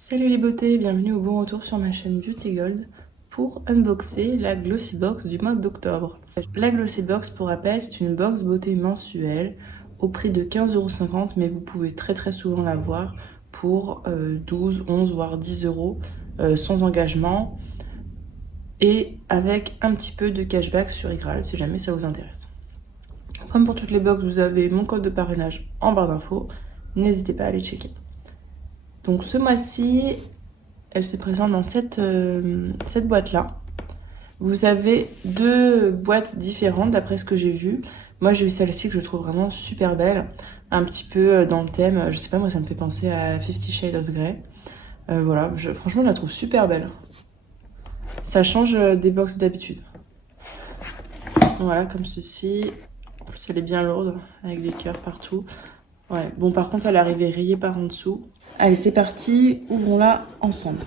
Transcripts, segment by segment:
Salut les beautés, bienvenue au bon retour sur ma chaîne Beauty Gold pour unboxer la Glossy Box du mois d'octobre. La Glossy Box, pour rappel, c'est une box beauté mensuelle au prix de 15,50 € mais vous pouvez très souvent la voir pour 12, 11 voire 10 € sans engagement et avec un petit peu de cashback sur Igral si jamais ça vous intéresse. Comme pour toutes les box, vous avez mon code de parrainage en barre d'infos, n'hésitez pas à aller checker. Donc ce mois-ci, elle se présente dans cette boîte-là. Vous avez deux boîtes différentes d'après ce que j'ai vu. Moi, j'ai eu celle-ci que je trouve vraiment super belle. Un petit peu dans le thème, je sais pas, moi, ça me fait penser à 50 Shades of Grey. Voilà, franchement, je la trouve super belle. Ça change des box d'habitude. Voilà, comme ceci. En plus, elle est bien lourde, avec des cœurs partout. Ouais, bon, par contre, elle est arrivée rayée par en dessous. Allez, c'est parti, ouvrons-la ensemble.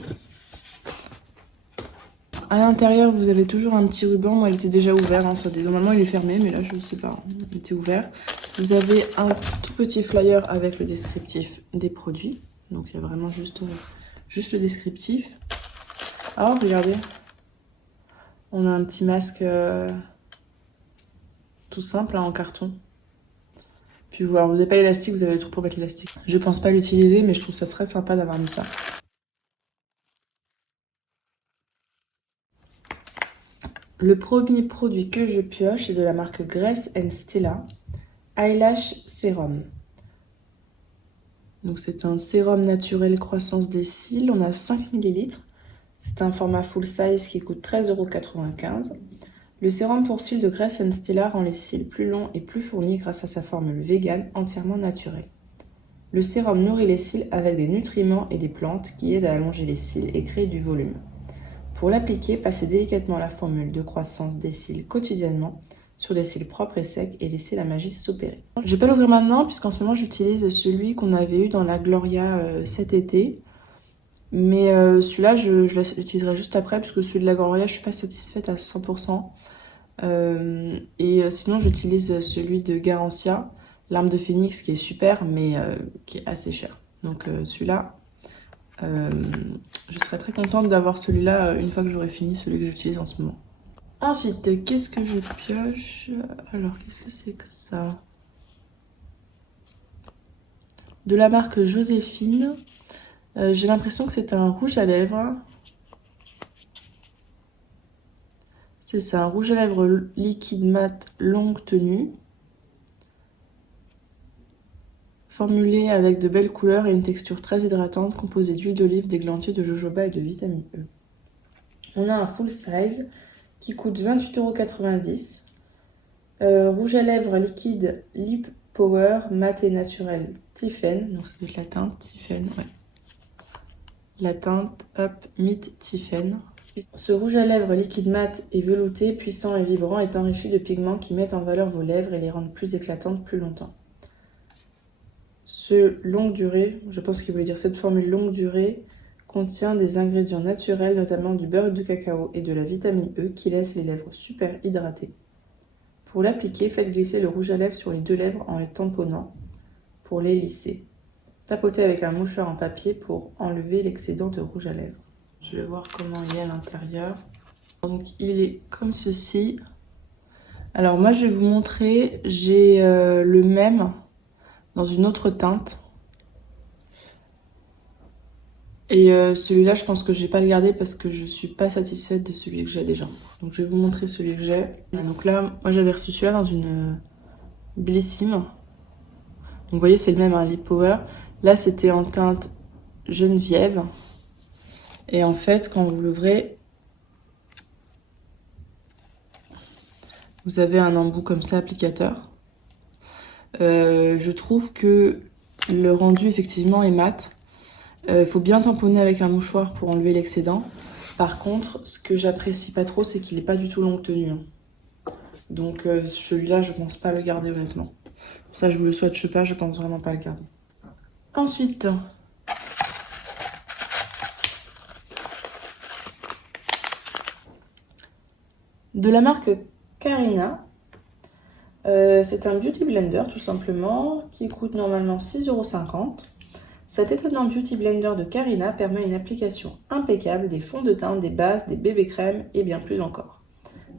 À l'intérieur, vous avez toujours un petit ruban. Moi, il était déjà ouvert. Hein, normalement, il est fermé, mais là, je ne sais pas. Il était ouvert. Vous avez un tout petit flyer avec le descriptif des produits. Donc, il y a vraiment juste le descriptif. Ah, regardez. On a un petit masque tout simple hein, en carton. Puis, voilà, vous n'avez pas l'élastique, vous avez le trou pour mettre l'élastique. Je pense pas l'utiliser, mais je trouve ça très sympa d'avoir mis ça. Le premier produit que je pioche est de la marque Grace & Stella Eyelash Serum. Donc c'est un sérum naturel croissance des cils. On a 5 ml. C'est un format full size qui coûte 13,95 €. Le sérum pour cils de Grace & Stella rend les cils plus longs et plus fournis grâce à sa formule vegan entièrement naturelle. Le sérum nourrit les cils avec des nutriments et des plantes qui aident à allonger les cils et créer du volume. Pour l'appliquer, passez délicatement la formule de croissance des cils quotidiennement sur des cils propres et secs et laissez la magie s'opérer. Je vais pas l'ouvrir maintenant puisqu'en ce moment j'utilise celui qu'on avait eu dans la Gloria cet été. Mais celui-là je l'utiliserai juste après parce que celui de la Gloria je suis pas satisfaite à 100%. Sinon j'utilise celui de Garancia, l'arme de phénix qui est super mais qui est assez cher. Donc celui-là... je serais très contente d'avoir celui-là une fois que j'aurai fini celui que j'utilise en ce moment. Ensuite, qu'est-ce que je pioche? Alors, qu'est-ce que c'est que ça? De la marque Joséphine. J'ai l'impression que c'est un rouge à lèvres. C'est ça, un rouge à lèvres liquide mat longue tenue. Formulé avec de belles couleurs et une texture très hydratante, composé d'huile d'olive, d'églantier, de jojoba et de vitamine E. On a un full size qui coûte 28,90 €. Rouge à lèvres liquide Lip Power mat et naturel Tiffen. Donc ça doit être la teinte Tiffen, ouais. La teinte Up Meet Tiffen. Ce rouge à lèvres liquide mat et velouté, puissant et vibrant, est enrichi de pigments qui mettent en valeur vos lèvres et les rendent plus éclatantes plus longtemps. Ce longue durée, je pense qu'il voulait dire cette formule longue durée, contient des ingrédients naturels, notamment du beurre de cacao et de la vitamine E qui laisse les lèvres super hydratées. Pour l'appliquer, faites glisser le rouge à lèvres sur les deux lèvres en les tamponnant pour les lisser. Tapotez avec un mouchoir en papier pour enlever l'excédent de rouge à lèvres. Je vais voir comment il est à l'intérieur. Donc il est comme ceci. Alors moi je vais vous montrer, j'ai le même dans une autre teinte. Et celui-là, je pense que je vais pas le garder parce que je suis pas satisfaite de celui que j'ai déjà. Donc je vais vous montrer celui que j'ai. Donc là, moi j'avais reçu celui-là dans une Bellissime. Donc vous voyez, c'est le même, hein, Lip Power. Là, c'était en teinte Geneviève. Et en fait, quand vous l'ouvrez, vous avez un embout comme ça, applicateur. Je trouve que le rendu, effectivement, est mat. Il faut bien tamponner avec un mouchoir pour enlever l'excédent. Par contre, ce que j'apprécie pas trop, c'est qu'il n'est pas du tout longue tenue. Donc celui-là, je pense pas le garder honnêtement. Ça, je vous le souhaite pas, je pense vraiment pas le garder. Ensuite, de la marque Carina. C'est un beauty blender tout simplement qui coûte normalement 6,50 €. Cet étonnant beauty blender de Carina permet une application impeccable des fonds de teint, des bases, des bébés crèmes et bien plus encore.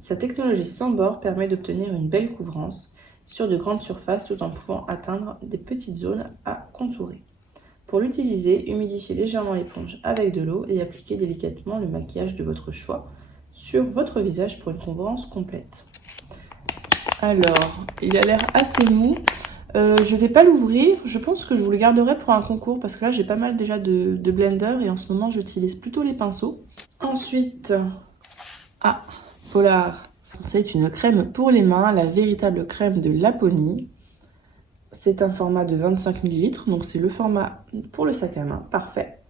Sa technologie sans bord permet d'obtenir une belle couvrance sur de grandes surfaces tout en pouvant atteindre des petites zones à contourer. Pour l'utiliser, humidifiez légèrement l'éponge avec de l'eau et appliquez délicatement le maquillage de votre choix sur votre visage pour une couvrance complète. Alors, il a l'air assez mou. Je vais pas l'ouvrir, je pense que je vous le garderai pour un concours parce que là j'ai pas mal déjà de blender et en ce moment j'utilise plutôt les pinceaux. Ensuite, Polar, c'est une crème pour les mains, la véritable crème de Laponie. C'est un format de 25 ml, donc c'est le format pour le sac à main, parfait.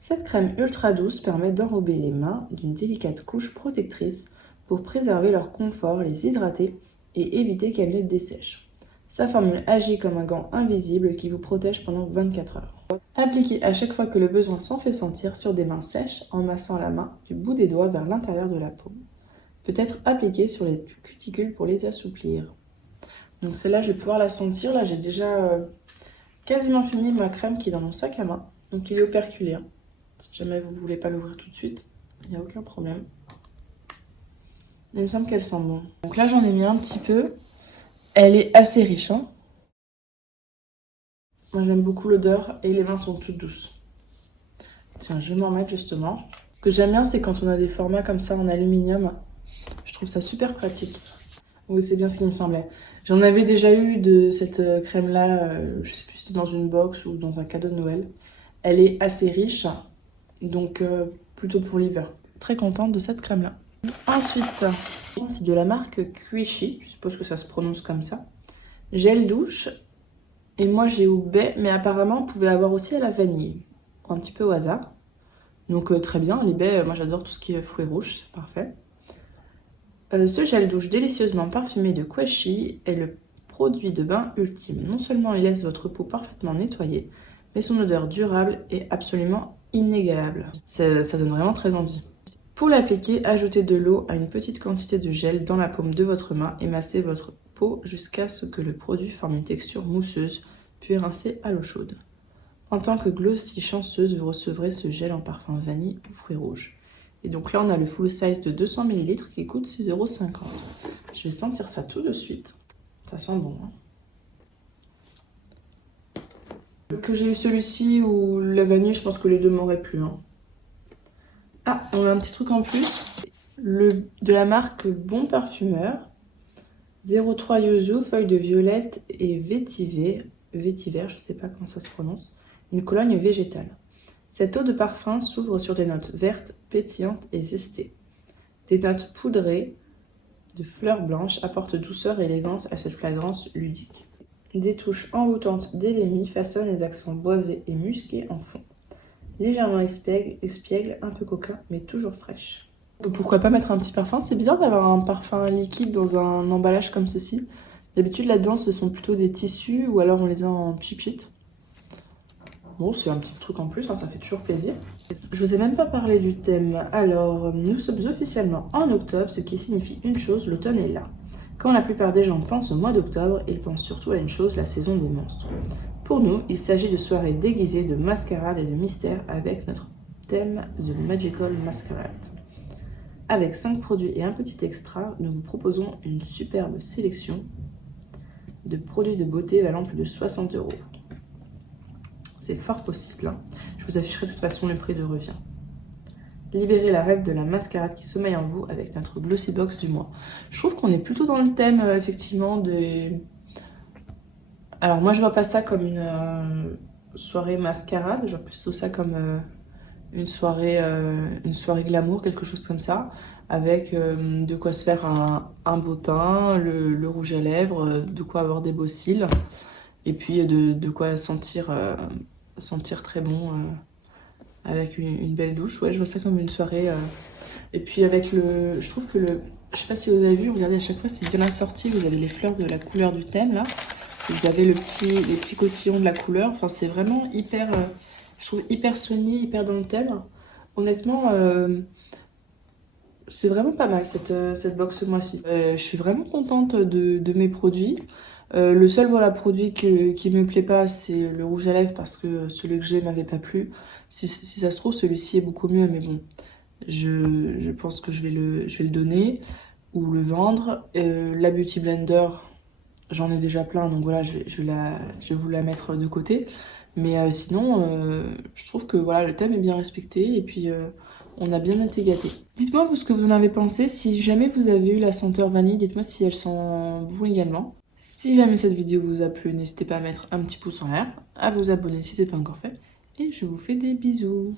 Cette crème ultra douce permet d'enrober les mains d'une délicate couche protectrice pour préserver leur confort, les hydrater et éviter qu'elles ne dessèchent. Sa formule agit comme un gant invisible qui vous protège pendant 24 heures. Appliquez à chaque fois que le besoin s'en fait sentir sur des mains sèches en massant la main du bout des doigts vers l'intérieur de la paume. Peut-être appliquer sur les cuticules pour les assouplir. Donc celle-là, je vais pouvoir la sentir. Là, j'ai déjà quasiment fini ma crème qui est dans mon sac à main. Donc il est operculé. Si jamais vous ne voulez pas l'ouvrir tout de suite, il n'y a aucun problème. Il me semble qu'elle sent bon. Donc là, j'en ai mis un petit peu. Elle est assez riche. Hein. Moi, j'aime beaucoup l'odeur et les mains sont toutes douces. Tiens, je vais m'en mettre justement. Ce que j'aime bien, c'est quand on a des formats comme ça en aluminium. Je trouve ça super pratique. Oui, c'est bien ce qui me semblait. J'en avais déjà eu de cette crème-là, je sais plus si c'était dans une box ou dans un cadeau de Noël. Elle est assez riche, donc plutôt pour l'hiver. Très contente de cette crème-là. Ensuite, c'est de la marque Quichy, je suppose que ça se prononce comme ça. Gel douche, et moi j'ai au baie, mais apparemment on pouvait avoir aussi à la vanille. Un petit peu au hasard. Donc très bien, les baies, moi j'adore tout ce qui est fruits rouges, c'est parfait. Ce gel douche délicieusement parfumé de Quichy est le produit de bain ultime. Non seulement il laisse votre peau parfaitement nettoyée, mais son odeur durable est absolument inégalable. Ça donne vraiment très envie. Pour l'appliquer, ajoutez de l'eau à une petite quantité de gel dans la paume de votre main et massez votre peau jusqu'à ce que le produit forme une texture mousseuse, puis rincez à l'eau chaude. En tant que glossy chanceuse, vous recevrez ce gel en parfum vanille ou fruits rouges. Et donc là, on a le full size de 200 ml qui coûte 6,50 €. Je vais sentir ça tout de suite. Ça sent bon. Hein. Que j'ai eu celui-ci ou la vanille, je pense que les deux m'auraient plu. Hein. Ah, on a un petit truc en plus. De la marque Bon Parfumeur. 03 Yuzu, feuille de violette et vétiver, je sais pas comment ça se prononce. Une cologne végétale. Cette eau de parfum s'ouvre sur des notes vertes, pétillantes et zestées. Des notes poudrées de fleurs blanches apportent douceur et élégance à cette fragrance ludique. Des touches envoûtantes d'élémie façonnent les accents boisés et musqués en fond. Légèrement espiègle, un peu coquin, mais toujours fraîche. Pourquoi pas mettre un petit parfum? C'est bizarre d'avoir un parfum liquide dans un emballage comme ceci. D'habitude, là-dedans, ce sont plutôt des tissus ou alors on les a en pipit. Bon, c'est un petit truc en plus, hein, ça fait toujours plaisir. Je vous ai même pas parlé du thème. Alors, nous sommes officiellement en octobre, ce qui signifie une chose, l'automne est là. Quand la plupart des gens pensent au mois d'octobre, ils pensent surtout à une chose, la saison des monstres. Pour nous, il s'agit de soirées déguisées, de mascarades et de mystères avec notre thème The Magical Masquerade. Avec 5 produits et un petit extra, nous vous proposons une superbe sélection de produits de beauté valant plus de 60 €. C'est fort possible. Hein. Je vous afficherai de toute façon le prix de revient. Libérez la reine de la mascarade qui sommeille en vous avec notre Glossy Box du mois. Je trouve qu'on est plutôt dans le thème, effectivement, des... Alors moi, je vois pas ça comme une soirée mascarade. Je vois plutôt ça comme une soirée glamour, quelque chose comme ça. Avec de quoi se faire un beau teint, le rouge à lèvres, de quoi avoir des beaux cils. Et puis de quoi sentir très bon avec une belle douche. Ouais, je vois ça comme une soirée. Et puis avec je trouve que je sais pas si vous avez vu, regardez, à chaque fois c'est bien assorti. Vous avez les fleurs de la couleur du thème là. Vous avez les petits cotillons de la couleur. Enfin, c'est vraiment hyper, je trouve hyper soigné, hyper dans le thème. Honnêtement, c'est vraiment pas mal cette box ce mois-ci. Je suis vraiment contente de mes produits. Le seul voilà, produit qui me plaît pas, c'est le rouge à lèvres parce que celui que j'ai m'avait pas plu. Si ça se trouve, celui-ci est beaucoup mieux, mais bon, je pense que je vais le donner ou le vendre. La Beauty Blender, j'en ai déjà plein, donc voilà, je vais vous la mettre de côté. Mais sinon, je trouve que voilà, le thème est bien respecté et puis on a bien été gâtés. Dites-moi vous ce que vous en avez pensé. Si jamais vous avez eu la senteur vanille, dites-moi si elle sent bon également. Si jamais cette vidéo vous a plu, n'hésitez pas à mettre un petit pouce en l'air, à vous abonner si ce n'est pas encore fait. Et je vous fais des bisous.